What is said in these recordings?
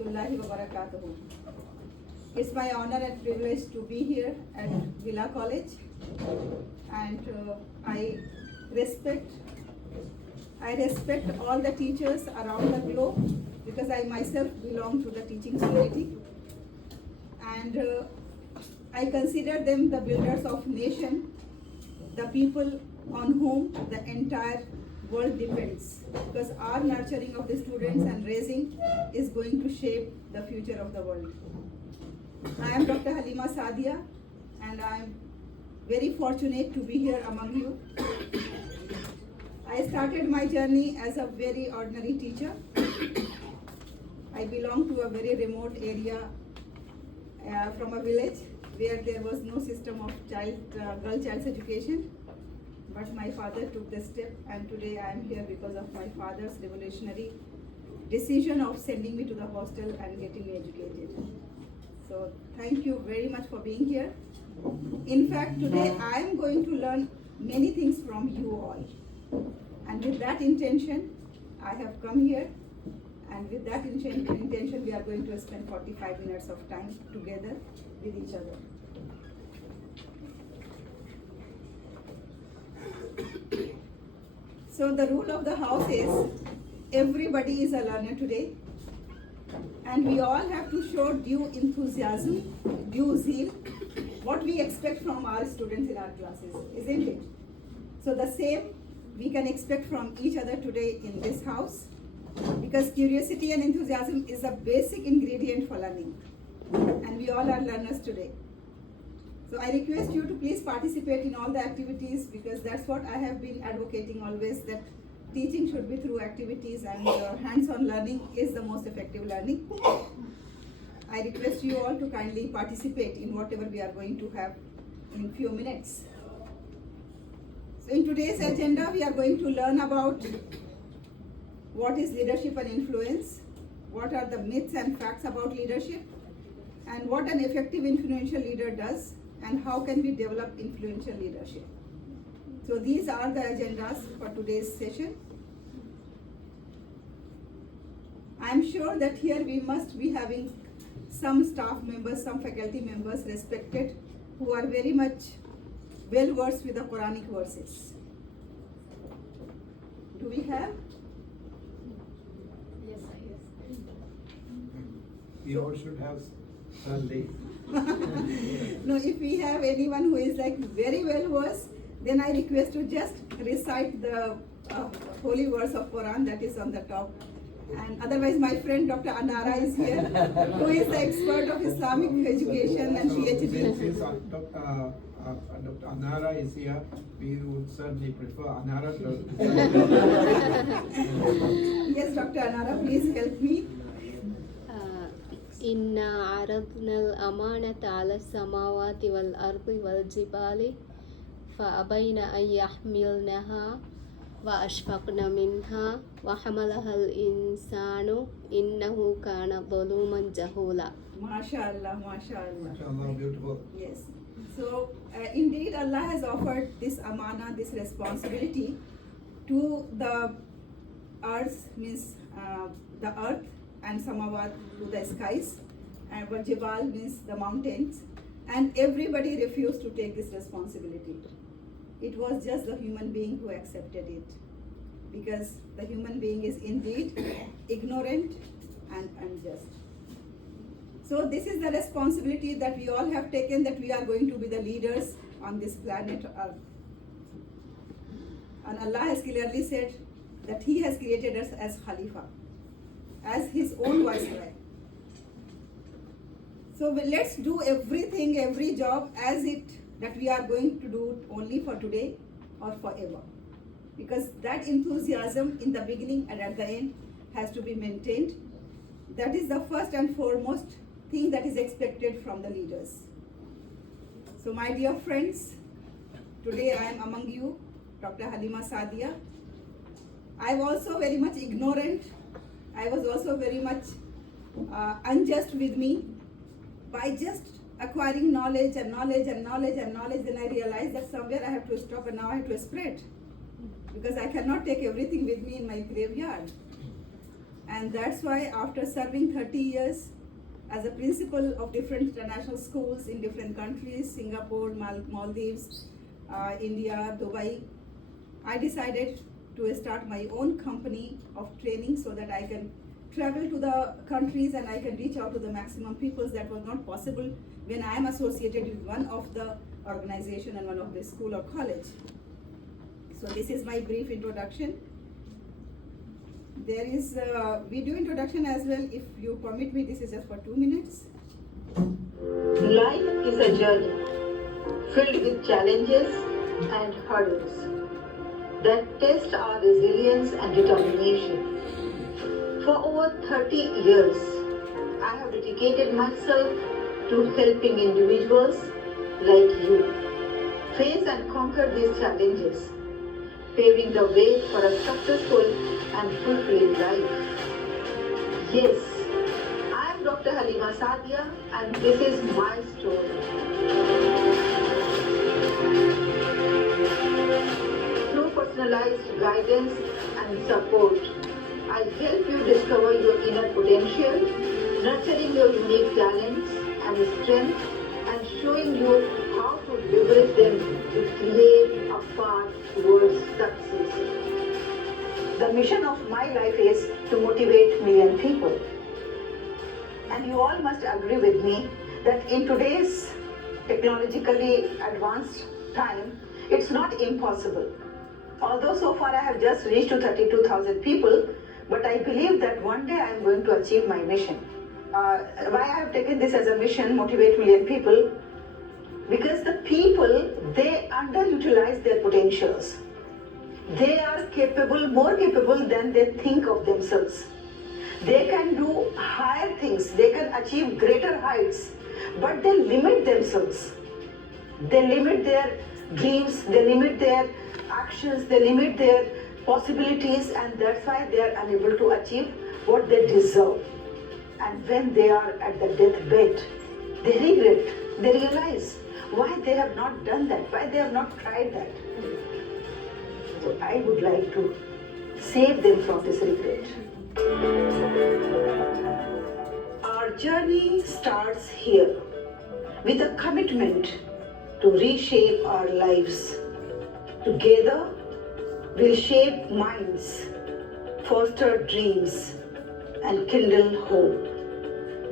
rahmatullahi wa barakatuhu. It's my honor and privilege to be here at Villa College, and I respect all the teachers around the globe because I myself belong to the teaching community, and I consider them the builders of nation, the people on whom the entire world depends, because our nurturing of the students and raising is going to shape the future of the world. I am Dr. Halima Saadia, and I am very fortunate to be here among you. I started my journey as a very ordinary teacher. I belong to a very remote area from a village where there was no system of girl child's education. But my father took the step, and today I am here because of my father's revolutionary decision of sending me to the hostel and getting me educated. So thank you very much for being here. In fact, today I am going to learn many things from you all. And with that intention, I have come here, and with that intention, we are going to spend 45 minutes of time together with each other. So the rule of the house is everybody is a learner today, and we all have to show due enthusiasm, due zeal, what we expect from our students in our classes, isn't it? So the same we can expect from each other today in this house, because curiosity and enthusiasm is a basic ingredient for learning, and we all are learners today. So I request you to please participate in all the activities, because that's what I have been advocating always, that teaching should be through activities, and hands-on learning is the most effective learning. I request you all to kindly participate in whatever we are going to have in few minutes. So in today's agenda, we are going to learn about what is leadership and influence, what are the myths and facts about leadership, and what an effective influential leader does, and how can we develop influential leadership. So these are the agendas for today's session. I am sure that here we must be having some staff members, some faculty members respected, who are very much well versed with the Quranic verses. Do we have? Yes. We all should have Sunday. No, if we have anyone who is like very well versed, then I request to just recite the holy verse of Quran that is on the top. And otherwise, my friend Dr. Anara is here, who is the expert of Islamic education and PhD. Since Dr. Anara is here, we would certainly prefer Anara to. Yes, Dr. Anara, please help me. إنا عرضنا الأمانة على السماوات والأرض والجبال فأبين أن يحملنها وأشفقن منها وحملها الإنسان إنه كان ظلوما جهولا. MashaAllah, MashaAllah. MashaAllah, beautiful. Yes. So indeed, Allah has offered this amana, this responsibility, to the earth, means the earth, and samawat, to the skies, and jibal means the mountains, and everybody refused to take this responsibility. It was just the human being who accepted it, because the human being is indeed ignorant and unjust. So this is the responsibility that we all have taken, that we are going to be the leaders on this planet Earth. And Allah has clearly said that He has created us as Khalifa, as His own viceroy. So let's do everything, every job as it that we are going to do only for today or forever. Because that enthusiasm in the beginning and at the end has to be maintained. That is the first and foremost thing that is expected from the leaders. So my dear friends, today I am among you, Dr. Halima Saadia. I was also very much ignorant. I was also very much unjust with me. By just acquiring knowledge and knowledge and knowledge and knowledge, then I realized that somewhere I have to stop, and now I have to spread, because I cannot take everything with me in my graveyard. And that's why after serving 30 years as a principal of different international schools in different countries, Singapore, Maldives, India, Dubai, I decided to start my own company of training so that I can travel to the countries and I can reach out to the maximum peoples that was not possible when I am associated with one of the organization and one of the school or college. So this is my brief introduction. There is a video introduction as well. If you permit me, this is just for 2 minutes. Life is a journey filled with challenges and hurdles that test our resilience and determination. For over 30 years, I have dedicated myself to helping individuals like you face and conquer these challenges, paving the way for a successful and fulfilling life. Yes, I am Dr. Halima Saadia and this is my story. Through personalized guidance and support, I help you discover your inner potential, nurturing your unique talents and strengths, and showing you how to leverage them to create a path towards success. The mission of my life is to motivate million people. And you all must agree with me that in today's technologically advanced time, it's not impossible. Although so far I have just reached to 32,000 people, but I believe that one day I am going to achieve my mission. Why I have taken this as a mission, motivate million people? Because the people, they underutilize their potentials. They are capable, more capable than they think of themselves. They can do higher things, they can achieve greater heights, but they limit themselves. They limit their dreams, they limit their actions, they limit their possibilities, and that's why they are unable to achieve what they deserve. And when they are at the deathbed, they regret, they realize why they have not done that, why they have not tried that. So I would like to save them from this regret. Our journey starts here with a commitment to reshape our lives. Together, we'll shape minds, foster dreams, and kindle hope.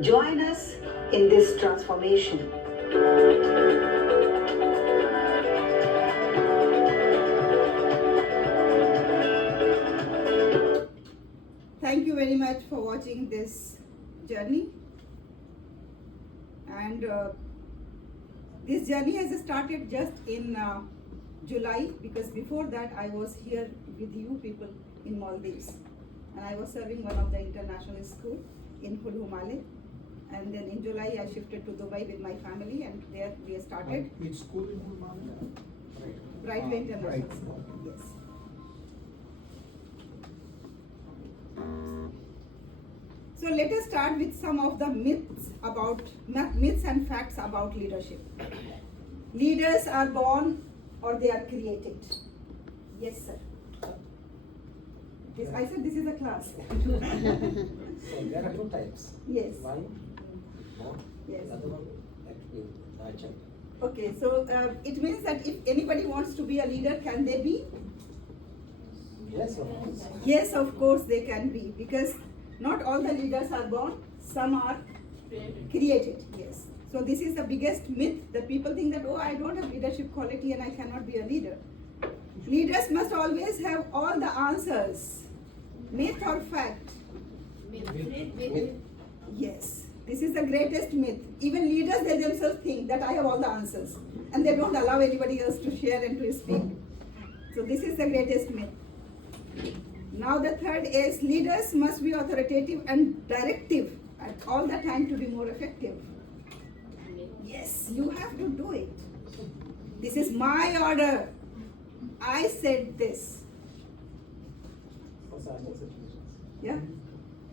Join us in this transformation. Thank you very much for watching this journey. And this journey has started just in July, because before that I was here with you people in Maldives, and I was serving one of the international school in Hulu Male. And then in July I shifted to Dubai with my family, and there we started Which school in Hulmana? Brightway International Right. School. Yes. So let us start with some of the myths and facts about leadership. Leaders are born or they are created. Yes, sir. I said this is a class. So there are two types. Yes. One, born, Yes. the other one, actually nurtured. Okay, so it means that if anybody wants to be a leader, can they be? Yes, of course. Yes, of course they can be, because not all the leaders are born, some are created. Yes. So this is the biggest myth that people think that, oh, I don't have leadership quality and I cannot be a leader. Leaders must always have all the answers. Myth or fact? Myth. Yes. This is the greatest myth. Even leaders, they themselves think that I have all the answers, and they don't allow anybody else to share and to speak. So this is the greatest myth. Now the third is leaders must be authoritative and directive at all the time to be more effective. Yes, you have to do it. This is my order. I said this. For certain situations. Yeah.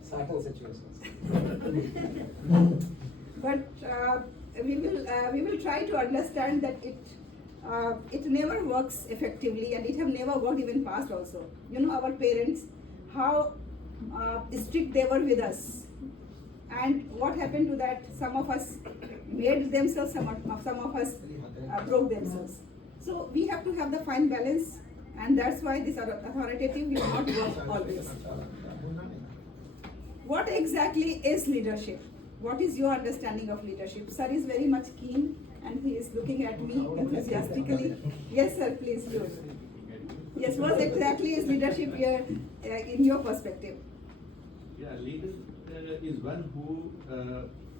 Certain situations. But we will try to understand that it never works effectively, and it have never worked even past also. You know, our parents, how strict they were with us. And what happened to that? Some of us made themselves, some of us broke themselves. So we have to have the fine balance, and that's why this authoritative will not work always. What exactly is leadership? What is your understanding of leadership? Sir is very much keen and he is looking at me enthusiastically. Yes, sir, please do. Yes, what exactly is leadership here in your perspective? Yeah, leader is one who,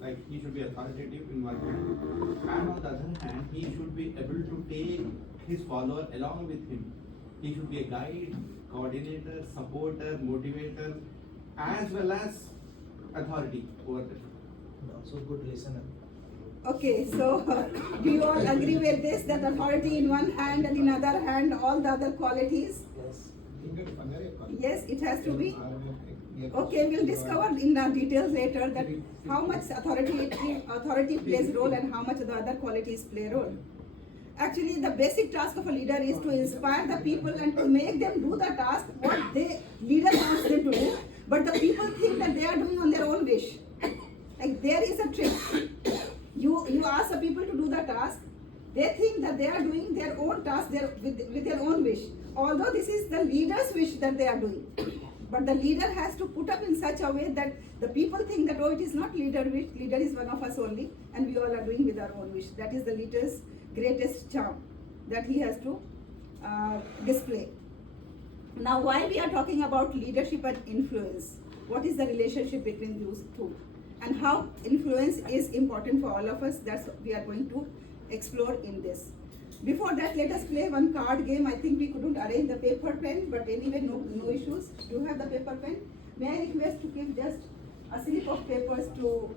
like, he should be authoritative in one hand, and on the other hand, he should be able to take his follower along with him. He should be a guide, coordinator, supporter, motivator, as well as authority over them. Also good listener. Okay, so do you all agree with this, that authority in one hand and in other hand all the other qualities? Yes. Yes, it has to be. Okay, we'll discover in the details later that how much authority plays role and how much the other qualities play role. Actually, the basic task of a leader is to inspire the people and to make them do the task what the leader wants them to do, but the people think that they are doing on their own wish. Like there is a trick. You ask the people to do the task, they think that they are doing their own task with their own wish. Although this is the leader's wish that they are doing. But the leader has to put up in such a way that the people think that, oh, it is not leader wish, leader is one of us only, and we all are doing with our own wish. That is the leader's greatest charm that he has to display. Now, why we are talking about leadership and influence? What is the relationship between those two? And how influence is important for all of us? That's what we are going to explore in this. Before that, let us play one card game. I think we couldn't arrange the paper pen, but anyway, no issues. Do you have the paper pen? May I request to give just a slip of papers to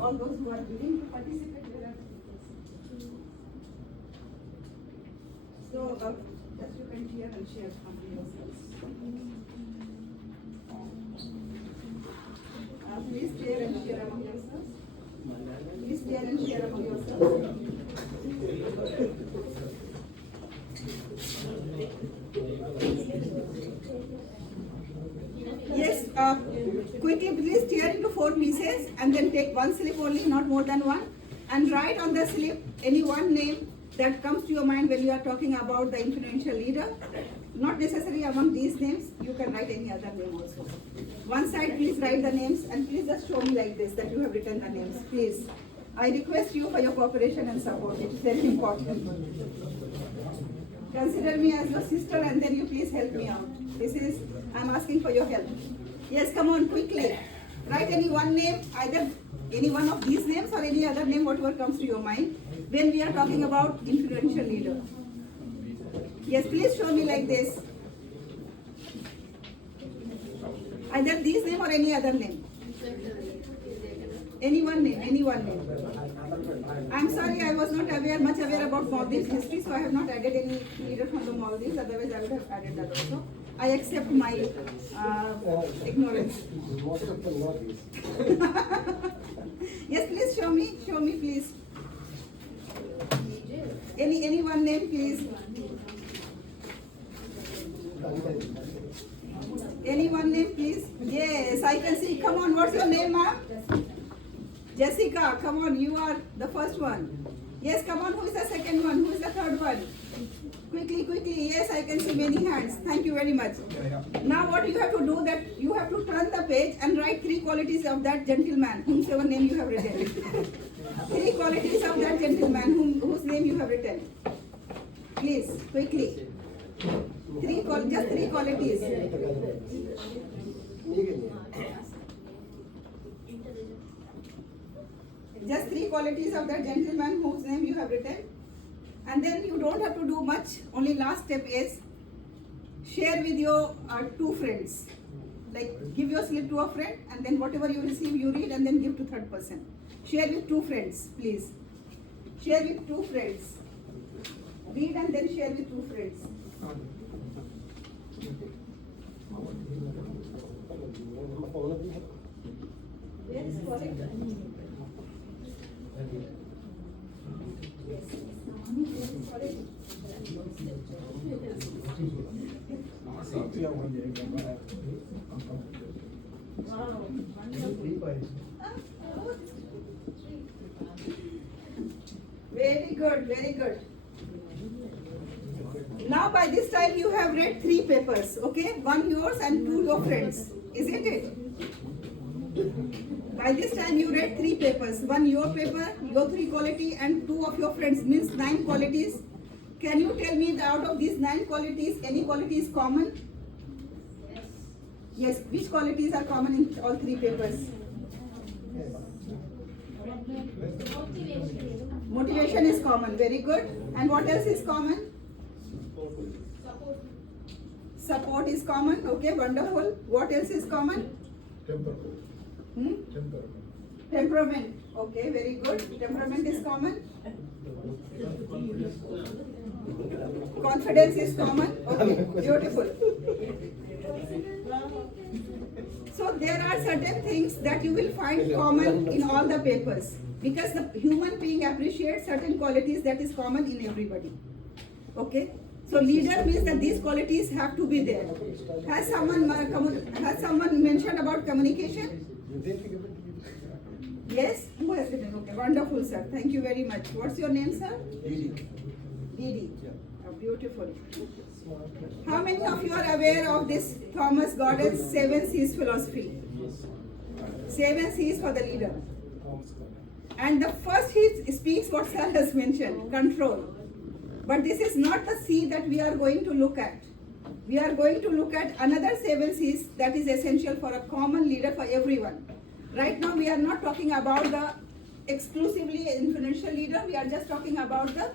all those who are willing to participate? So, just you can hear and share among yourselves. Please share and share among yourselves. Please share and share among yourselves. Yes, quickly please tear into 4 pieces and then take one slip only, not more than one, and write on the slip any one name that comes to your mind when you are talking about the influential leader. Not necessarily among these names, you can write any other name also. One side, please write the names and please just show me like this that you have written the names, please. I request you for your cooperation and support. It is very important. Consider me as your sister and then you please help me out. I'm asking for your help. Yes, come on, quickly. Write any one name, either any one of these names or any other name, whatever comes to your mind, when we are talking about influential leader. Yes, please show me like this. Either these name or any other name. Any one name, any one name. I'm sorry, I was not much aware about Maldives history, so I have not added any leader from the Maldives, otherwise I would have added that also. I accept my ignorance. Most of them know this. Yes, please show me please. Any one name please. Any one name please. Yes, I can see. Come on, what's your name, ma'am? Jessica, come on, you are the first one. Yes, come on, who is the second one? Who is the third one? Quickly. Yes, I can see many hands. Thank you very much. Now what you have to do, that you have to turn the page and write 3 qualities of that gentleman, whomsoever name you have written. 3 qualities of that gentleman whose name you have written. Please, quickly. Just 3 qualities. Just 3 qualities of that gentleman whose name you have written. And then you don't have to do much. Only last step is share with your 2 friends. Like give your slip to a friend and then whatever you receive you read and then give to 3rd person. Share with 2 friends, please. Share with 2 friends. Read and then share with 2 friends. Yes, correct. Yes. Correct. Very good, very good. Now by this time you have read 3 papers, okay? 1 yours and 2 your friends, isn't it? By this time you read 3 papers, 1 your paper, your 3 quality and 2 of your friends, means 9 qualities. Can you tell me that out of these 9 qualities, any quality is common? Yes, which qualities are common in all 3 papers? Motivation is common, very good. And what else is common? Support is common, okay, wonderful. What else is common? Temperament, okay, very good. Temperament is common. Confidence is common, okay, beautiful. So there are certain things that you will find common in all the papers, because the human being appreciates certain qualities that is common in everybody. Okay? So leader means that these qualities have to be there. Has someone mentioned about communication? Yes? Who has written? Okay, wonderful, sir. Thank you very much. What's your name, sir? Didi. Oh, beautiful. How many of you are aware of this Thomas Gordon's 7 C's philosophy? 7 C's for the leader. And the first he speaks what sir has mentioned, control. But this is not the C that we are going to look at. We are going to look at another 7 C's that is essential for a common leader for everyone. Right now we are not talking about the exclusively influential leader, we are just talking about the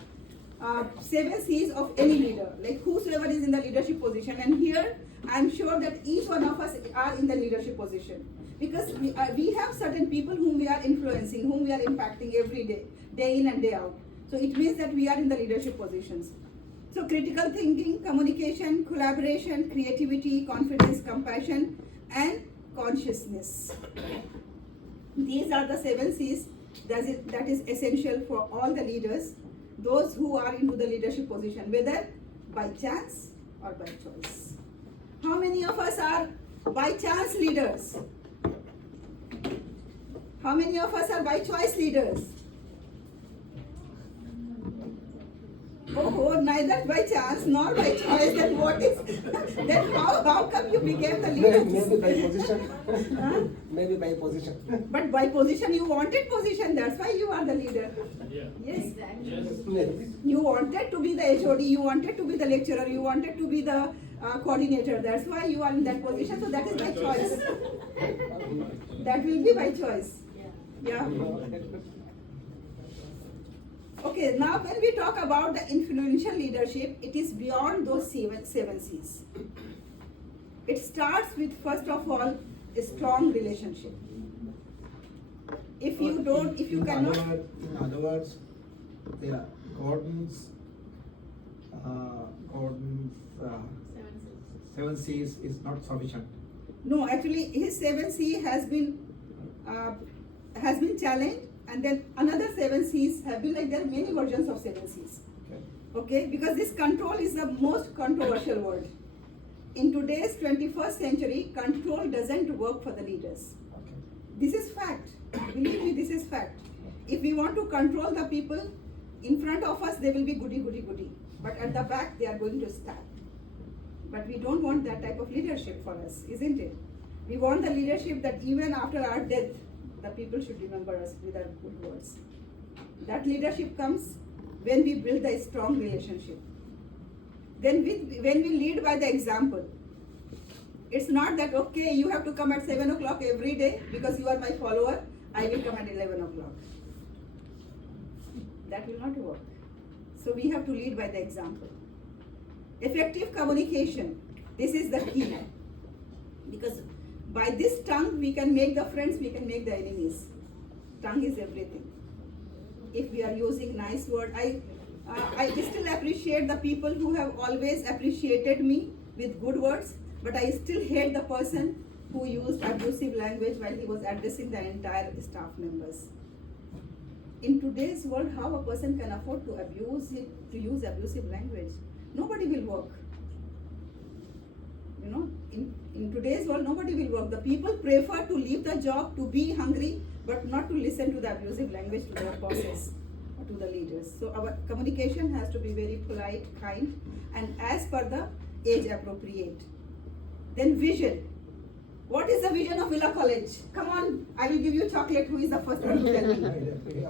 7 C's of any leader, like whosoever is in the leadership position. And here I am sure that each one of us are in the leadership position, because we have certain people whom we are influencing, whom we are impacting every day, day in and day out. So it means that we are in the leadership positions. So critical thinking, communication, collaboration, creativity, confidence, compassion, and consciousness. These are the 7 C's that is essential for all the leaders, those who are into the leadership position, whether by chance or by choice. How many of us are by chance leaders? How many of us are by choice leaders? Oh, neither by chance nor by choice. Then what is? Then how come you became the leader? Maybe by position. Huh? Maybe by position. But by position, you wanted position. That's why you are the leader. Yes. Maybe. You wanted to be the HOD. You wanted to be the lecturer. You wanted to be the coordinator. That's why you are in that position. So that is by choice. That will be by choice. Yeah. Okay, now when we talk about the influential leadership, it is beyond those 7 C's. It starts with, first of all, a strong relationship. If you cannot. In other words, Gordon's 7 C's is not sufficient. No, actually, his 7 C has been challenged, and then another 7 C's have been, like, there are many versions of 7 C's. Okay, because this control is the most controversial word. In today's 21st century, control doesn't work for the leaders. This is fact. Believe me, this is fact. If we want to control the people, in front of us they will be goody. But at the back they are going to stab. But we don't want that type of leadership for us, isn't it? We want the leadership that even after our death, the people should remember us with our good words. That leadership comes when we build a strong relationship. Then when we lead by the example. It's not that, okay, you have to come at 7 o'clock every day because you are my follower, I will come at 11 o'clock. That will not work. So we have to lead by the example. Effective communication, this is the key. Because by this tongue we can make the friends, we can make the enemies. Tongue is everything. If we are using nice word, I still appreciate the people who have always appreciated me with good words, but I still hate the person who used abusive language while he was addressing the entire staff members. in today's world, how a person can afford to abuse it, to use abusive language? Nobody will work. You know, in today's world, nobody will work. The people prefer to leave the job, to be hungry, but not to listen to the abusive language to their bosses or to the leaders. So our communication has to be very polite, kind, and as per the age appropriate. Then vision. What is the vision of Villa College? Come on, I will give you chocolate. Who is the first one to tell me?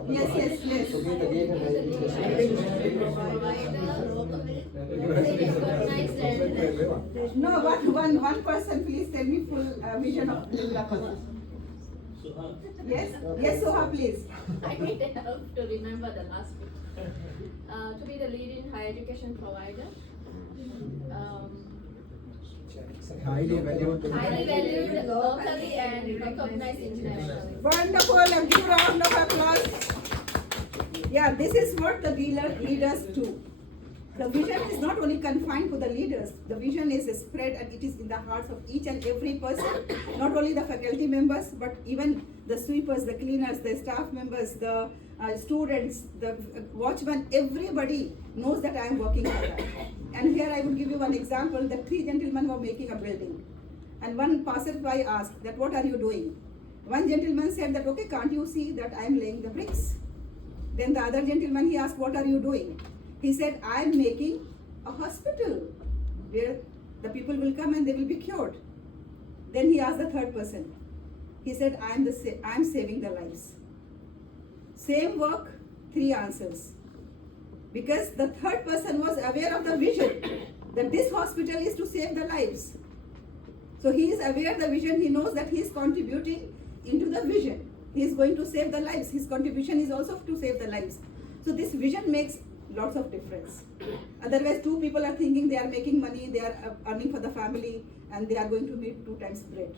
Yes, yes, yes. To be the gate and No, one person, please tell me full vision of Villa College. Yes, yes, Soha, please. I need help to remember the last bit. To be the leading higher education provider. Highly valued. Highly valued locally and recognized internationally. Wonderful, a big round of applause. Yeah, this is what the leaders do. The vision is not only confined to the leaders. The vision is spread and it is in the hearts of each and every person, not only the faculty members, but even the sweepers, the cleaners, the staff members, the students, the watchmen, everybody knows that I am working for that. And here I would give you one example, that 3 gentlemen were making a building. And one passerby asked that, what are you doing? One gentleman said that, okay, can't you see that I am laying the bricks? Then the other gentleman, he asked, what are you doing? He said, I am making a hospital where the people will come and they will be cured. Then he asked the third person. He said, I am saving the lives. Same work, 3 answers. Because the third person was aware of the vision that this hospital is to save the lives. So he is aware of the vision. He knows that he is contributing into the vision. He is going to save the lives. His contribution is also to save the lives. So this vision makes lots of difference. Otherwise, 2 people are thinking they are making money, they are earning for the family, and they are going to need 2 times bread.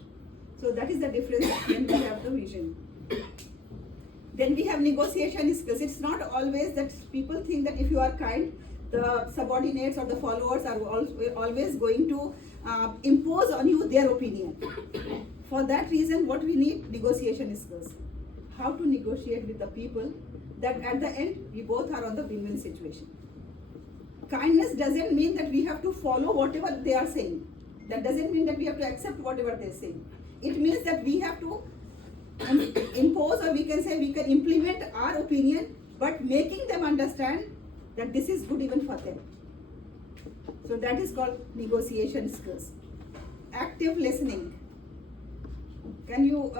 So that is the difference when we have the vision. Then we have negotiation skills. It's not always that people think that if you are kind, the subordinates or the followers are always going to impose on you their opinion. For that reason, what we need, negotiation skills. How to negotiate with the people that at the end, we both are on the win-win situation. Kindness doesn't mean that we have to follow whatever they are saying. That doesn't mean that we have to accept whatever they are saying. It means that we have to impose, or we can say we can implement our opinion, but making them understand that this is good even for them. So that is called negotiation skills. Active listening. Can you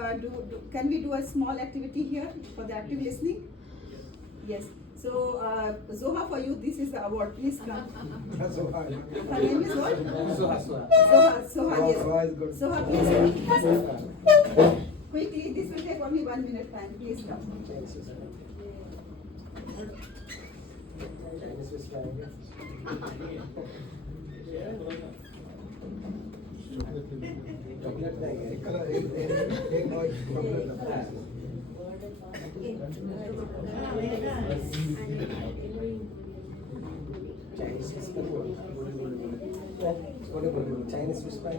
can we do a small activity here for the active listening? Yes. So Zoha, for you, this is the award. Please come. Her name is what? Zoha. Zoha Yes. is good. Zoha, please come. Quickly, this will take only 1 minute time. Please come. Chinese fish pie.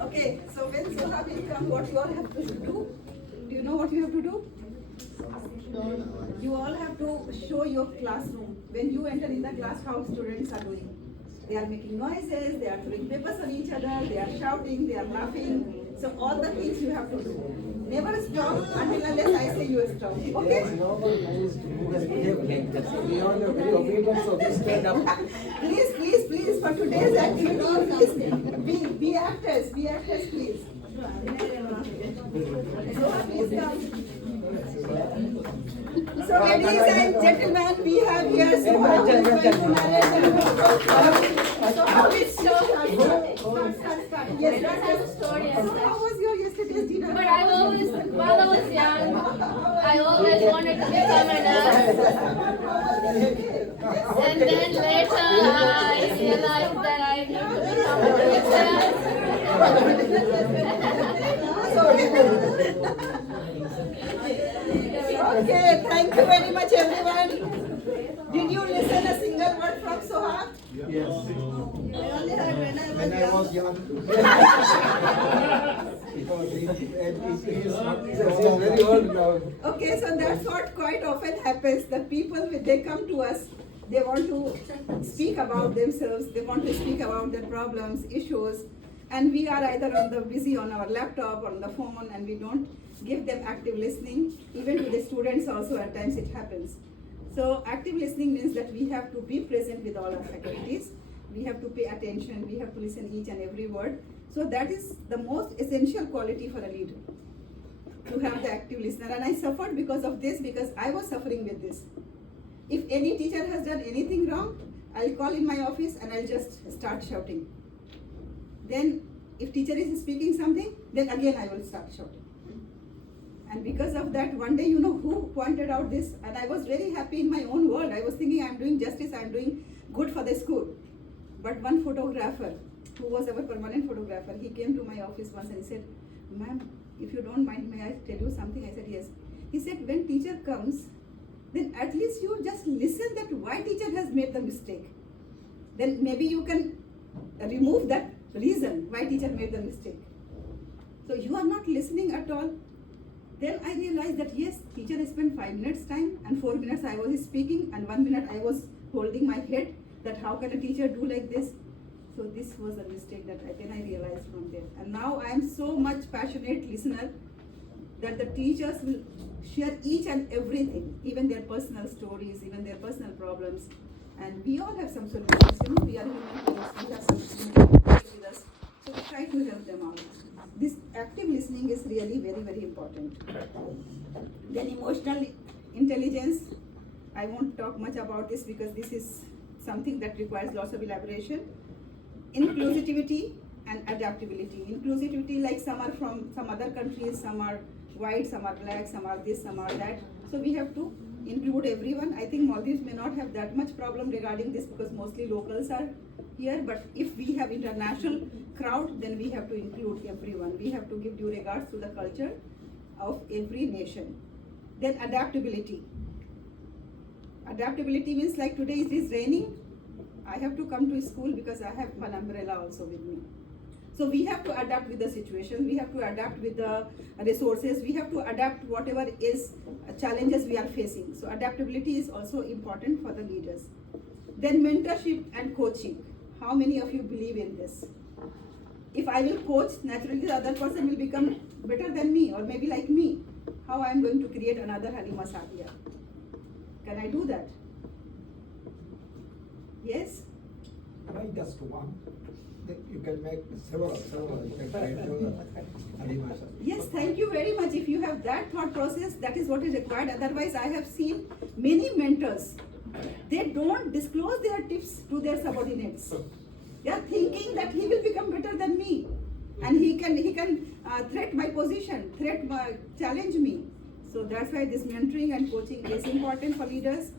Okay, so when Zoha will come, what you all have to do? Do you know what you have to do? You all have to show your classroom. When you enter in the class, how students are doing. They are making noises, they are throwing papers on each other, they are shouting, they are laughing. So all the things you have to do. Never stop until unless I say you stop. Okay? There's no one who has behaved like that. We all are very obedient, so we stand up. Please, for today's activity, please be actors, please. So please come. So ladies and gentlemen, we have here Soha who is going to narrate. So how did start? Yes, I have a story as so well. how was your yesterday's dinner? But I always, while I was young, I always wanted to become a nurse. And then later I realized that I need to become a teacher. Okay, thank you very much everyone. Did you listen a single word from Sohag? Yes. I only heard When I was young. Because he is not. He is very old now. Okay, so that's what quite often happens. The people, when they come to us, they want to speak about themselves, they want to speak about their problems, issues, and we are either busy on our laptop or on the phone, and we don't give them active listening. Even to the students also, at times it happens. So active listening means that we have to be present with all our faculties. We have to pay attention, we have to listen each and every word. So that is the most essential quality for a leader, to have the active listener. And I suffered because of this, because I was suffering with this. If any teacher has done anything wrong, I'll call in my office and I'll just start shouting. Then if teacher is speaking something, then again I will start shouting. And because of that, one day, you know who pointed out this, and I was very happy in my own world. I was thinking I'm doing justice, I'm doing good for the school. But one photographer, who was our permanent photographer, he came to my office once and he said, "Ma'am, if you don't mind, may I tell you something?" I said, "Yes." He said, "When teacher comes, then at least you just listen that why teacher has made the mistake. Then maybe you can remove that reason why teacher made the mistake. So you are not listening at all." Then I realized that yes, teacher has spent 5 minutes time, and 4 minutes I was speaking, and 1 minute I was holding my head, that how can a teacher do like this? So this was a mistake that I realized from there. And now I am so much passionate listener that the teachers will share each and everything, even their personal stories, even their personal problems. And we all have some solutions, you know, we are human beings, we have some problems with us. So we try to help them out. This active listening is really very, very important. Then emotional intelligence, I won't talk much about this because this is something that requires lots of elaboration. Inclusivity and adaptability. Inclusivity, like some are from some other countries, some are white, some are black, some are this, some are that. So we have to include everyone. I think Maldives may not have that much problem regarding this because mostly locals are here, but if we have international crowd, then we have to include everyone. We have to give due regards to the culture of every nation. Then adaptability. Adaptability means like today it is raining, I have to come to school because I have one umbrella also with me. So we have to adapt with the situation, we have to adapt with the resources, we have to adapt whatever is challenges we are facing. So adaptability is also important for the leaders. Then mentorship and coaching. How many of you believe in this? If I will coach, naturally the other person will become better than me or maybe like me. How I am going to create another Halima Saadia? Can I do that? Yes? Why just one? You can make several. You can create several Halima. Yes, thank you very much. If you have that thought process, that is what is required. Otherwise, I have seen many mentors. They don't disclose their tips to their subordinates. They are thinking that he will become better than me, and he can threat my position, challenge me. So that's why this mentoring and coaching is important for leaders.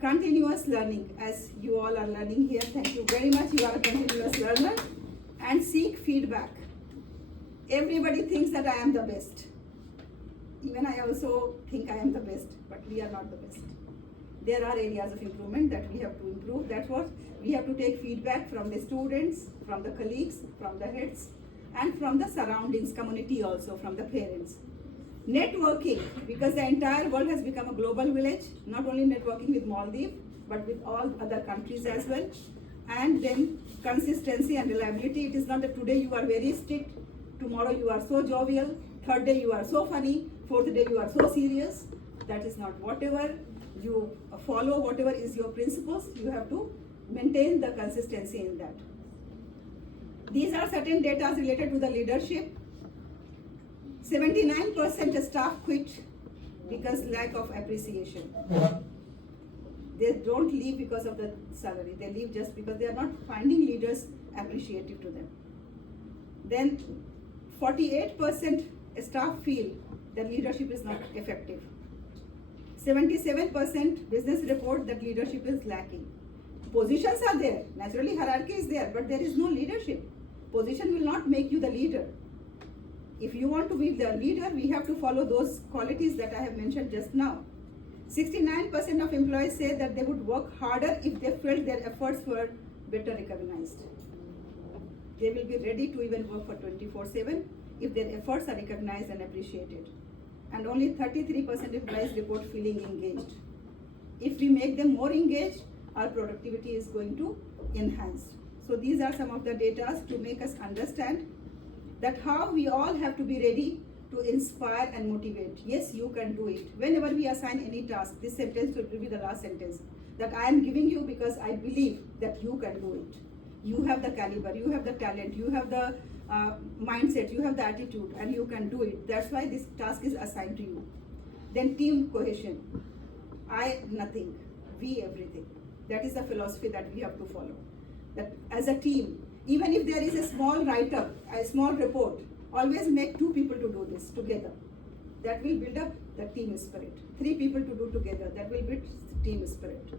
Continuous learning, as you all are learning here. Thank you very much. You are a continuous learner. And seek feedback. Everybody thinks that I am the best. Even I also think I am the best, but we are not the best. There are areas of improvement that we have to improve. That's what we have to take feedback from the students, from the colleagues, from the heads, and from the surroundings, community also, from the parents. Networking, because the entire world has become a global village, not only networking with Maldives, but with all other countries as well. And then consistency and reliability. It is not that today you are very strict, tomorrow you are so jovial, third day you are so funny, fourth day you are so serious. That is not. Whatever you follow, whatever is your principles, you have to maintain the consistency in that. These are certain data related to the leadership. 79% staff quit because lack of appreciation. They don't leave because of the salary. They leave just because they are not finding leaders appreciative to them. Then 48% staff feel that leadership is not effective. 77% business report that leadership is lacking. Positions are there. Naturally, hierarchy is there, but there is no leadership. Position will not make you the leader. If you want to be the leader, we have to follow those qualities that I have mentioned just now. 69% of employees say that they would work harder if they felt their efforts were better recognized. They will be ready to even work for 24/7 if their efforts are recognized and appreciated. And only 33% employees report feeling engaged. If we make them more engaged, our productivity is going to enhance. So these are some of the data to make us understand that how we all have to be ready to inspire and motivate. Yes, you can do it. Whenever we assign any task, this sentence will be the last sentence, that I am giving you because I believe that you can do it. You have the caliber, you have the talent, you have the mindset, you have the attitude, and you can do it. That's why this task is assigned to you. Then team cohesion. I nothing, we everything. That is the philosophy that we have to follow. That as a team, even if there is a small write-up, a small report, always make 2 people to do this together. That will build up the team spirit. 3 people to do together, that will build team spirit.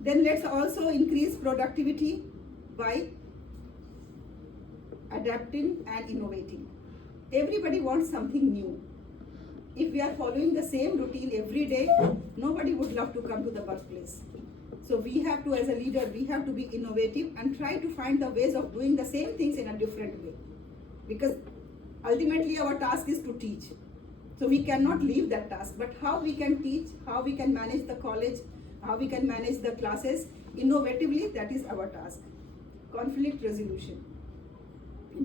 Then let's also increase productivity by adapting and innovating. Everybody wants something new. If we are following the same routine every day, nobody would love to come to the workplace. So we have to, as a leader, we have to be innovative and try to find the ways of doing the same things in a different way. Because ultimately our task is to teach. So we cannot leave that task. But how we can teach, how we can manage the college, how we can manage the classes innovatively, that is our task. Conflict resolution.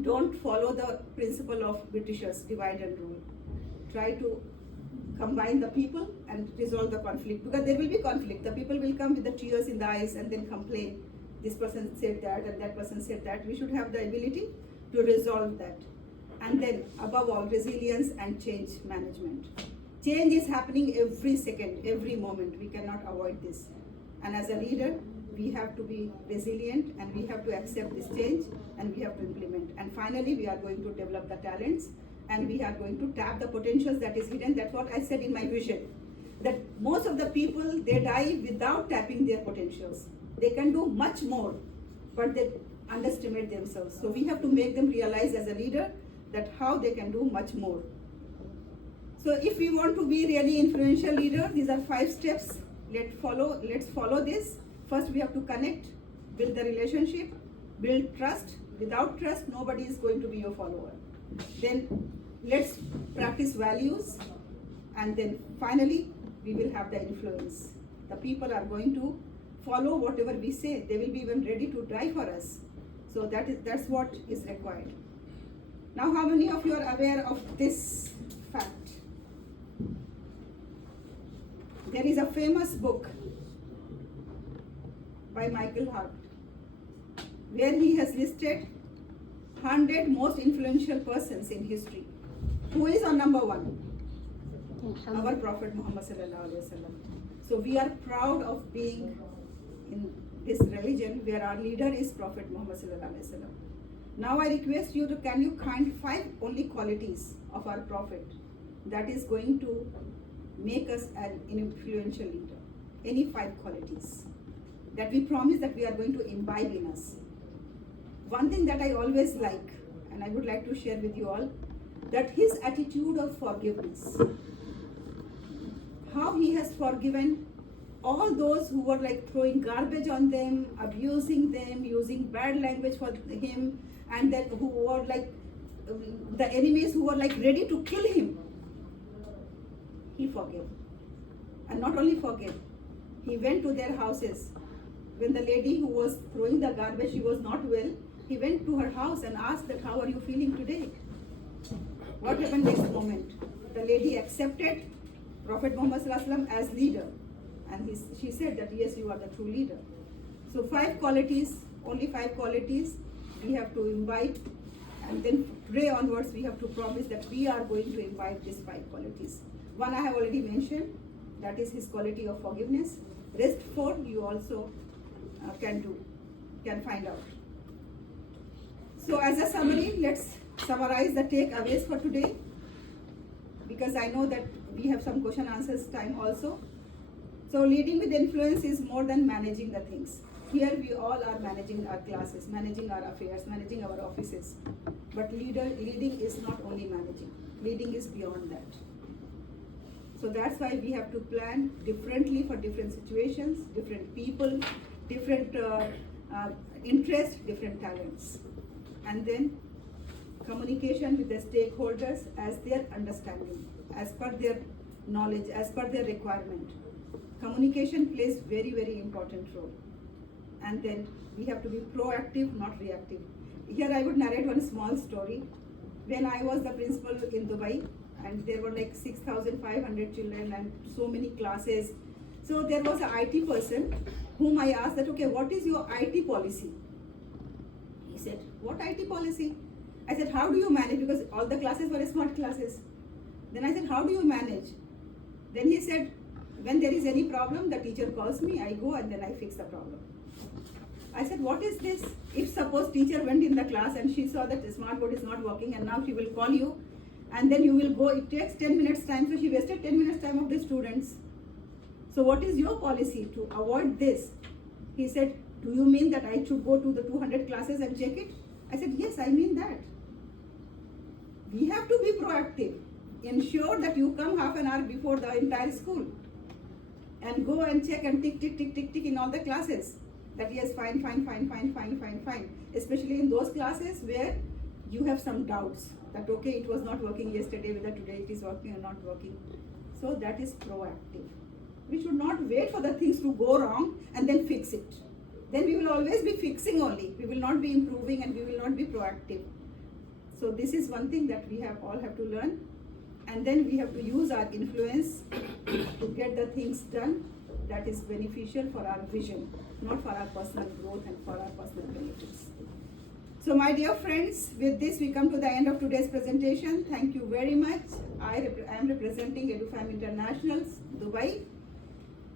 Don't follow the principle of Britishers, divide and rule. Try to combine the people and resolve the conflict, because there will be conflict. The people will come with the tears in the eyes and then complain. This person said that and that person said that. We should have the ability to resolve that. And then above all, resilience and change management. Change is happening every second, every moment. We cannot avoid this. And as a leader, we have to be resilient and we have to accept this change and we have to implement. And finally, we are going to develop the talents and we are going to tap the potentials that is hidden. That's what I said in my vision. That most of the people, they die without tapping their potentials. They can do much more, but they underestimate themselves. So we have to make them realize as a leader that how they can do much more. So if we want to be really influential leader, these are 5 steps. Let's follow this. First, we have to connect, build the relationship, build trust. Without trust, nobody is going to be your follower. Then let's practice values. And then finally, we will have the influence. The people are going to follow whatever we say. They will be even ready to die for us. So that's what is required. Now, how many of you are aware of this fact? There is a famous book by Michael Hart where he has listed 100 most influential persons in history. Who is on number 1? Our Prophet Muhammad sallallahu alaihi wasallam. So we are proud of being in this religion where our leader is Prophet Muhammad sallallahu alaihi wasallam. Now I request you to, can you find 5 only qualities of our Prophet that is going to make us an influential leader? Any 5 qualities that we promise that we are going to imbibe in us. One thing that I always like, and I would like to share with you all, that his attitude of forgiveness. How he has forgiven all those who were like throwing garbage on them, abusing them, using bad language for him, and then who were like the enemies who were like ready to kill him. He forgave. And not only forgave, he went to their houses. When the lady who was throwing the garbage, she was not well, he went to her house and asked that, how are you feeling today? What happened next moment? The lady accepted Prophet Muhammad sallallahu alaihi wasallam as leader. And she said that, yes, you are the true leader. So 5 qualities, only 5 qualities we have to imbibe. And then today onwards, we have to promise that we are going to imbibe these 5 qualities. One I have already mentioned, that is his quality of forgiveness. Rest 4 you also can find out. So as a summary, let's summarize the takeaways for today, because I know that we have some question answers time also. So leading with influence is more than managing the things. Here we all are managing our classes, managing our affairs, managing our offices. But leading is not only managing. Leading is beyond that. So that's why we have to plan differently for different situations, different people, different interests, different talents. And then communication with the stakeholders as their understanding, as per their knowledge, as per their requirement. Communication plays very, very important role. And then we have to be proactive, not reactive. Here I would narrate one small story. When I was the principal in Dubai, and there were like 6,500 children and so many classes. So there was an IT person whom I asked that, okay, what is your IT policy? He said, what IT policy? I said, how do you manage? Because all the classes were smart classes. Then I said, how do you manage? Then he said, when there is any problem, the teacher calls me, I go and then I fix the problem. I said, what is this? If suppose teacher went in the class and she saw that the smart board is not working and now she will call you and then you will go, it takes 10 minutes time, so she wasted 10 minutes time of the students. So what is your policy to avoid this? He said, do you mean that I should go to the 200 classes and check it? I said, yes, I mean that. We have to be proactive. Ensure that you come half an hour before the entire school and go and check and tick, tick, tick, tick, tick in all the classes. That yes, fine. Especially in those classes where you have some doubts that okay, it was not working yesterday, whether today it is working or not working. So that is proactive. We should not wait for the things to go wrong and then fix it. Then we will always be fixing only. We will not be improving and we will not be proactive. So this is one thing that we all have to learn. And then we have to use our influence to get the things done that is beneficial for our vision, not for our personal growth and for our personal benefits. So my dear friends, with this we come to the end of today's presentation. Thank you very much. I am representing EduFam International, Dubai.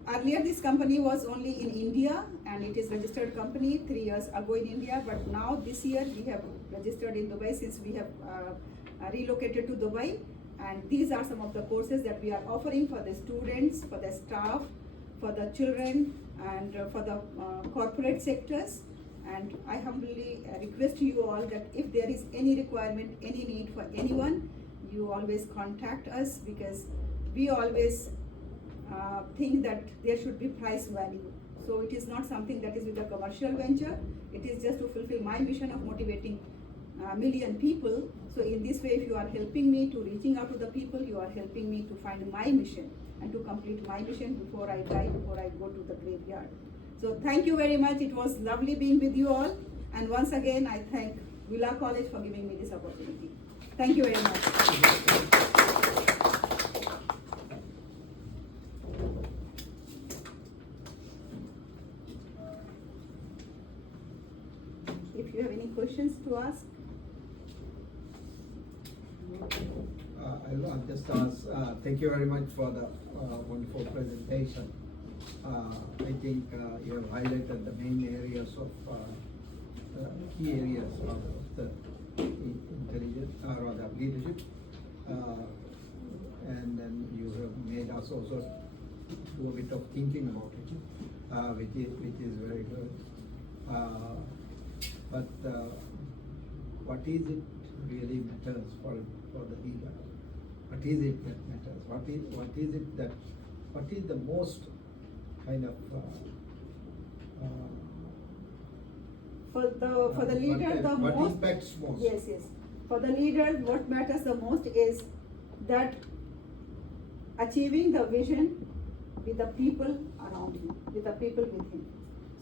Earlier this company was only in India and it is registered company 3 years ago in India, but now this year we have registered in Dubai since we have relocated to Dubai. And these are some of the courses that we are offering for the students, for the staff, for the children and for the corporate sectors. And I humbly request you all that if there is any requirement, any need for anyone, you always contact us, because we always think that there should be price value. So it is not something that is with a commercial venture. It is just to fulfill my mission of motivating million people. So in this way, if you are helping me to reaching out to the people, you are helping me to find my mission and to complete my mission before I die, before I go to the graveyard. So thank you very much. It was lovely being with you all. And once again, I thank Villa College for giving me this opportunity. Thank you very much. If you have any questions to ask. I'll just ask, thank you very much for the wonderful presentation. I think you have highlighted the main areas of key areas of the intelligence or the leadership, and then you have made us also do a bit of thinking about it, which is very good. But what is it really matters for the leader? What is it that matters? What is the most kind of for the leader, the what most impacts most? Yes. For the leader, what matters the most is that achieving the vision with the people around him, with the people with him.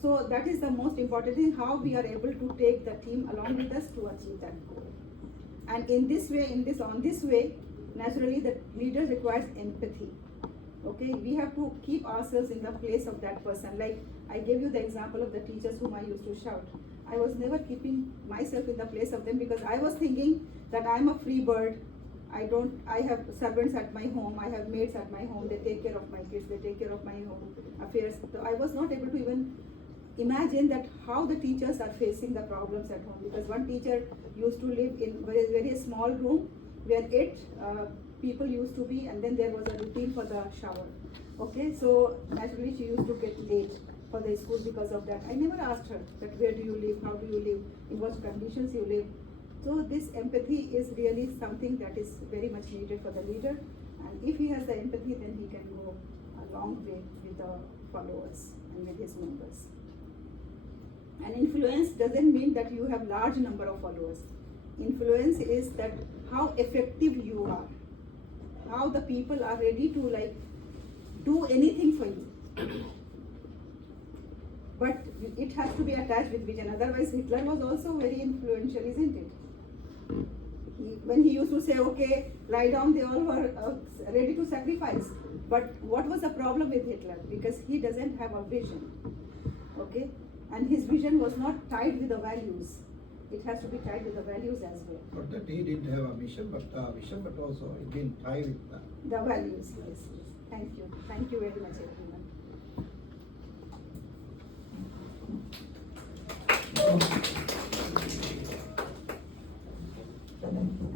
So that is the most important thing, how we are able to take the team along with us to achieve that goal. And in this way, naturally the leader requires empathy. Okay, we have to keep ourselves in the place of that person. Like I gave you the example of the teachers whom I used to shout. I was never keeping myself in the place of them, because I was thinking that I am a free bird. I have servants at my home, I have maids at my home, they take care of my kids, they take care of my home affairs. So I was not able to even imagine that how the teachers are facing the problems at home, because one teacher used to live in very, very small room where 8 people used to be, and then there was a routine for the shower. Okay, so naturally she used to get late for the school because of that. I never asked her that where do you live, how do you live, in what conditions you live. So this empathy is really something that is very much needed for the leader, And if he has the empathy, then he can go a long way with the followers and with his members. And influence doesn't mean that you have large number of followers. Influence is that how effective you are, how the people are ready to like do anything for you. But it has to be attached with vision. Otherwise, Hitler was also very influential, isn't it? When he used to say, okay, lie down, they all were ready to sacrifice. But what was the problem with Hitler? Because he doesn't have a vision. Okay? And his vision was not tied with the values. It has to be tied with the values as well. Not that he didn't have a mission, but also it didn't tie with that. The values, yes, yes. Thank you. Thank you very much, everyone.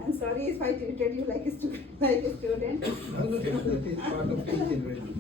I'm sorry if I treated you like a student. No, that is part of teaching, really.